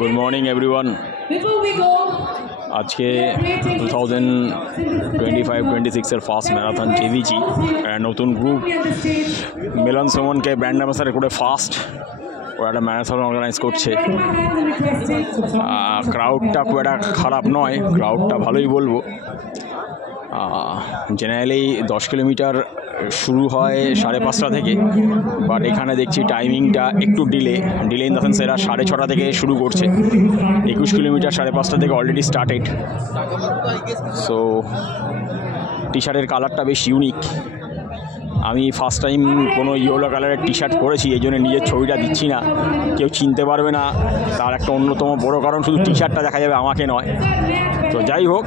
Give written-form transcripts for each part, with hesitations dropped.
Good morning everyone. আজকে 2025-26 first marathon জেবিজি নতুন group মিলন সুমনকে ব্র্যান্ড অ্যাম্বাসাডর করে ফার্স্ট ওরা একটা ম্যারাথন অর্গানাইজ করছে। ক্রাউডটা খুব একটা খারাপ নয়, ক্রাউডটা ভালোই বলবো। জেনারেলি 10 কিলোমিটার শুরু হয় 5:30 থেকে, বাট এখানে দেখছি টাইমিংটা একটু ডিলে ইন দ্য সেন্স এরা 6:30 থেকে শুরু করছে। 21 কিলোমিটার 5:30 থেকে অলরেডি স্টার্টেড। সো টি শার্টের কালারটা বেশ ইউনিক। আমি ফার্স্ট টাইম কোনো ইয়েলো কালারের টি শার্ট পরেছি, এই জন্য নিজের ছবিটা দিচ্ছি না, কেউ চিনতে পারবে না। তার একটা অন্যতম বড় কারণ শুধু টি শার্টটা দেখা যাবে, আমাকে নয়। তো যাই হোক,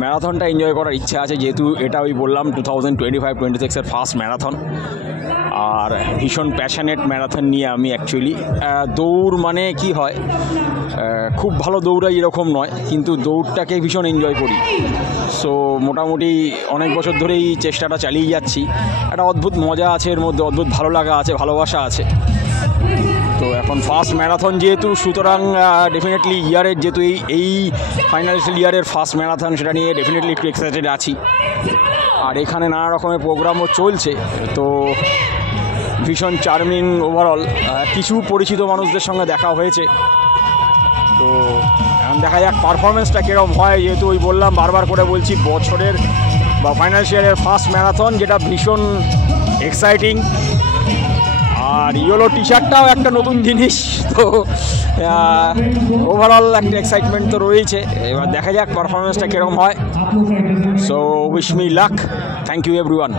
ম্যারাথনটা এনজয় করার ইচ্ছা আছে, যেহেতু এটা ওই বললাম 2025-26 ফার্স্ট ম্যারাথন। আর ভীষণ প্যাশনেট ম্যারাথন নিয়ে আমি অ্যাকচুয়ালি। দৌড় মানে কি হয়, খুব ভালো দৌড়াই এরকম নয়, কিন্তু দৌড়টাকে ভীষণ এনজয় করি। সো মোটামুটি অনেক বছর ধরেই চেষ্টাটা চালিয়ে যাচ্ছি। একটা অদ্ভুত মজা আছে এর মধ্যে, অদ্ভুত ভালো লাগা আছে, ভালোবাসা আছে। তো এখন ফার্স্ট ম্যারাথন যেহেতু, সুতরাং ডেফিনেটলি ইয়ারের যেহেতু এই ফাইনান্সিয়াল ইয়ারের ফার্স্ট ম্যারাথন, সেটা নিয়ে ডেফিনেটলি একটু এক্সাইটেড আছি। আর এখানে নানা রকমের প্রোগ্রামও চলছে, তো ভীষণ চার্মিং ওভারঅল। কিছু পরিচিত মানুষদের সঙ্গে দেখা হয়েছে, তো এখন দেখা যাক পারফরমেন্সটা কীরকম হয়। যেহেতু ওই বললাম, বারবার করে বলছি, বছরের বা ফাইনান্সিয়ালের ফার্স্ট ম্যারাথন, যেটা ভীষণ এক্সাইটিং। আর ইয়েলো টি শার্টটাও একটা নতুন জিনিস, তো ওভারঅল একটা এক্সাইটমেন্ট তো রয়েছে। এবার দেখা যাক পারফরমেন্সটা কীরকম হয়। So wish me luck, thank you everyone.